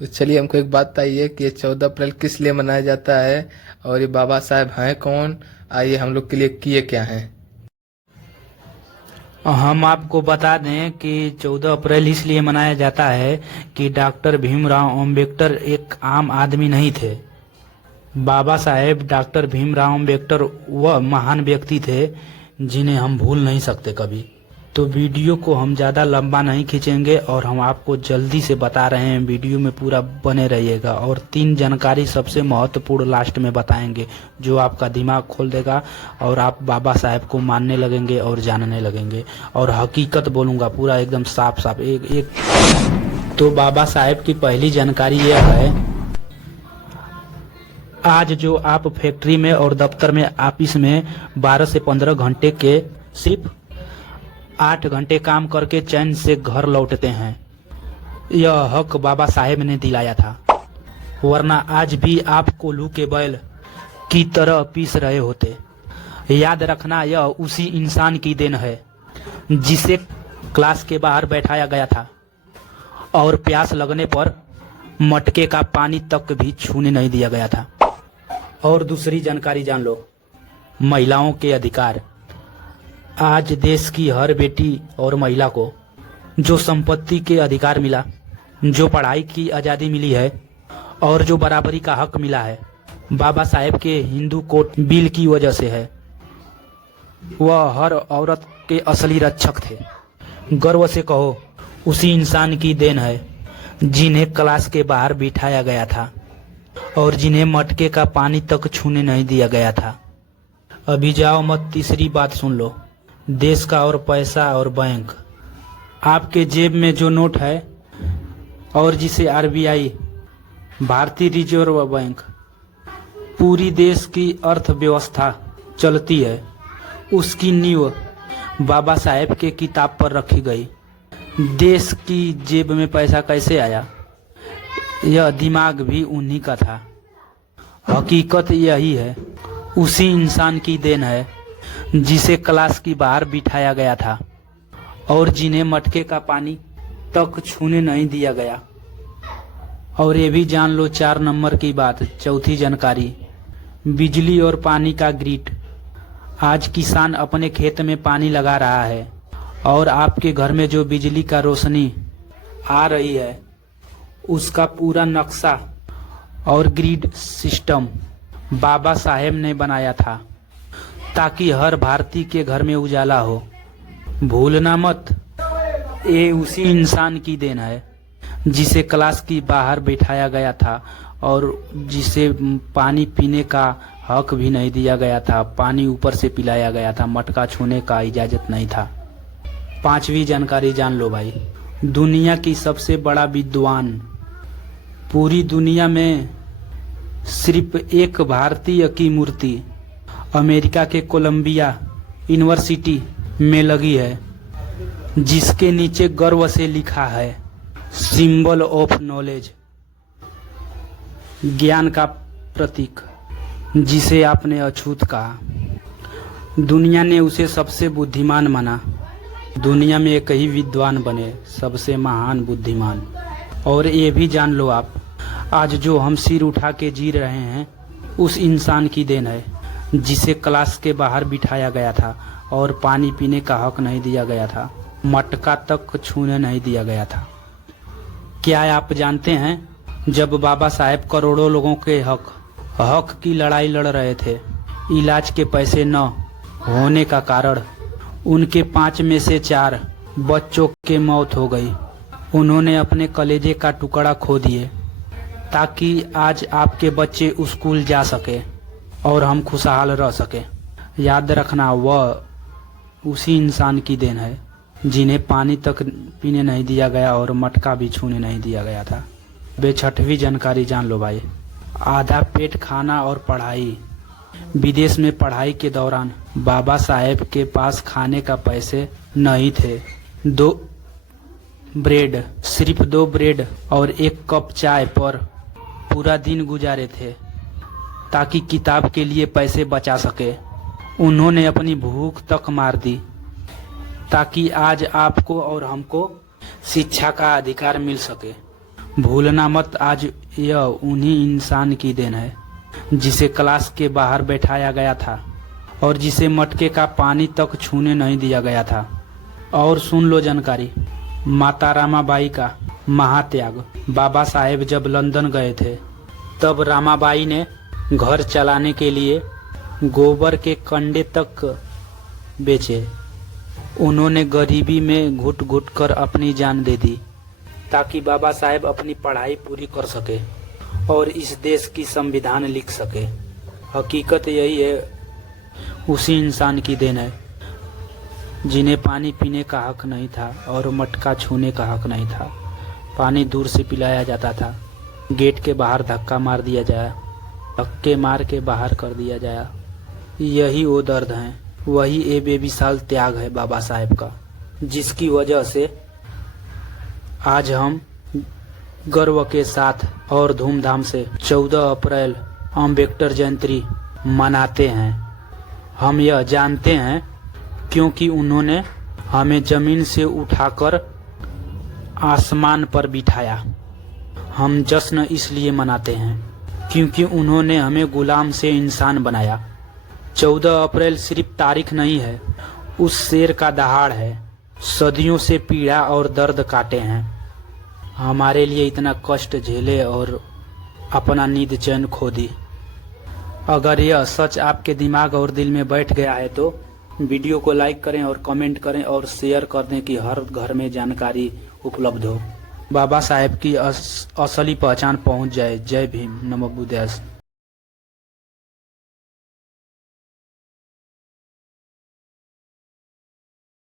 तो चलिए हमको एक बात बताइए कि ये 14 अप्रैल किस लिए मनाया जाता है और ये बाबा साहेब हैं कौन। आइए हम लोग के लिए किए क्या हैं। हम आपको बता दें कि 14 अप्रैल इसलिए मनाया जाता है कि डॉक्टर भीमराव अम्बेडकर एक आम आदमी नहीं थे। बाबा साहेब डॉक्टर भीमराव अम्बेडकर वह महान व्यक्ति थे जिन्हें हम भूल नहीं सकते कभी। तो वीडियो को हम ज़्यादा लंबा नहीं खींचेंगे और हम आपको जल्दी से बता रहे हैं, वीडियो में पूरा बने रहिएगा। और 3 जानकारी सबसे महत्वपूर्ण लास्ट में बताएंगे जो आपका दिमाग खोल देगा और आप बाबा साहेब को मानने लगेंगे और जानने लगेंगे। और हकीकत बोलूँगा पूरा एकदम साफ साफ एक। तो बाबा साहेब की पहली जानकारी यह है, आज जो आप फैक्ट्री में और दफ्तर में ऑफिस में 12 से 15 घंटे के सिर्फ 8 घंटे काम करके चैन से घर लौटते हैं, यह हक बाबा साहेब ने दिलाया था। वरना आज भी आप कोल्हू के बैल की तरह पीस रहे होते। याद रखना, यह उसी इंसान की देन है जिसे क्लास के बाहर बैठाया गया था और प्यास लगने पर मटके का पानी तक भी छूने नहीं दिया गया था। और दूसरी जानकारी जान लो, महिलाओं के अधिकार। आज देश की हर बेटी और महिला को जो संपत्ति के अधिकार मिला, जो पढ़ाई की आज़ादी मिली है और जो बराबरी का हक मिला है, बाबा साहेब के हिंदू कोड बिल की वजह से है। वह हर औरत के असली रक्षक थे। गर्व से कहो, उसी इंसान की देन है जिन्हें क्लास के बाहर बिठाया गया था और जिन्हें मटके का पानी तक छूने नहीं दिया गया था। अभी जाओ मत, तीसरी बात सुन लो। देश का और पैसा और बैंक, आपके जेब में जो नोट है और जिसे आरबीआई भारतीय रिजर्व बैंक पूरी देश की अर्थव्यवस्था चलती है, उसकी नींव बाबा साहेब के किताब पर रखी गई। देश की जेब में पैसा कैसे आया, यह दिमाग भी उन्हीं का था। हकीकत यही है, उसी इंसान की देन है जिसे क्लास की बाहर बिठाया गया था और जिन्हें मटके का पानी तक छूने नहीं दिया गया। और ये भी जान लो 4 नंबर की बात, चौथी जानकारी, बिजली और पानी का ग्रिड। आज किसान अपने खेत में पानी लगा रहा है और आपके घर में जो बिजली का रोशनी आ रही है, उसका पूरा नक्शा और ग्रिड सिस्टम बाबा साहेब ने बनाया था ताकि हर भारतीय के घर में उजाला हो। भूलना मत, ये उसी इंसान की देन है जिसे क्लास की बाहर बैठाया गया था और जिसे पानी पीने का हक भी नहीं दिया गया था। पानी ऊपर से पिलाया गया था, मटका छूने का इजाजत नहीं था। 5वीं जानकारी जान लो भाई, दुनिया की सबसे बड़ा विद्वान, पूरी दुनिया में सिर्फ एक भारतीय की मूर्ति अमेरिका के कोलंबिया यूनिवर्सिटी में लगी है, जिसके नीचे गर्व से लिखा है सिंबल ऑफ नॉलेज, ज्ञान का प्रतीक, जिसे आपने अछूत कहा। दुनिया ने उसे सबसे बुद्धिमान माना। दुनिया में एक ही विद्वान बने सबसे महान बुद्धिमान। और ये भी जान लो आप, आज जो हम सिर उठा के जी रहे हैं, उस इंसान की देन है जिसे क्लास के बाहर बिठाया गया था और पानी पीने का हक नहीं दिया गया था, मटका तक छूने नहीं दिया गया था। क्या आप जानते हैं, जब बाबा साहेब करोड़ों लोगों के हक की लड़ाई लड़ रहे थे, इलाज के पैसे न होने का कारण उनके 5 में से 4 बच्चों की मौत हो गई। उन्होंने अपने कलेजे का टुकड़ा खो दिए ताकि आज आपके बच्चे स्कूल जा सके और हम खुशहाल रह सके। याद रखना, वह उसी इंसान की देन है जिन्हें पानी तक पीने नहीं दिया गया और मटका भी छूने नहीं दिया गया था। 6वीं जानकारी जान लो भाई, आधा पेट खाना और पढ़ाई। विदेश में पढ़ाई के दौरान बाबा साहेब के पास खाने का पैसे नहीं थे। सिर्फ 2 ब्रेड और 1 कप चाय पर पूरा दिन गुजारे थे ताकि किताब के लिए पैसे बचा सके। उन्होंने अपनी भूख तक मार दी ताकि आज आपको और हमको शिक्षा का अधिकार मिल सके। भूलना मत, आज यह उन्हीं इंसान की देन है जिसे क्लास के बाहर बैठाया गया था और जिसे मटके का पानी तक छूने नहीं दिया गया था। और सुन लो जानकारी, माता रामाबाई का महात्याग। बाबा साहेब जब लंदन गए थे तब रामाबाई ने घर चलाने के लिए गोबर के कंडे तक बेचे। उन्होंने गरीबी में घुट घुट कर अपनी जान दे दी ताकि बाबा साहेब अपनी पढ़ाई पूरी कर सके और इस देश की संविधान लिख सके। हकीकत यही है, उसी इंसान की देन है जिन्हें पानी पीने का हक नहीं था और मटका छूने का हक नहीं था। पानी दूर से पिलाया जाता था, गेट के बाहर धक्का मार दिया जाए, धक्के मार के बाहर कर दिया जाए। यही वो दर्द है, वही ए बेमिसाल त्याग है बाबा साहेब का, जिसकी वजह से आज हम गर्व के साथ और धूमधाम से 14 अप्रैल अम्बेडकर जयंती मनाते हैं। हम यह जानते हैं क्योंकि उन्होंने हमें जमीन से उठाकर आसमान पर बिठाया। हम जश्न इसलिए मनाते हैं क्योंकि उन्होंने हमें गुलाम से इंसान बनाया। 14 अप्रैल सिर्फ तारीख नहीं है, उस शेर का दहाड़ है। सदियों से पीड़ा और दर्द काटे हैं, हमारे लिए इतना कष्ट झेले और अपना नींद चैन खो दी। अगर यह सच आपके दिमाग और दिल में बैठ गया है तो वीडियो को लाइक करें और कमेंट करें और शेयर कर दें कि हर घर में जानकारी उपलब्ध हो, बाबा साहेब की असली पहचान पहुंच जाए। जय भीम, नमो बुद्धाय।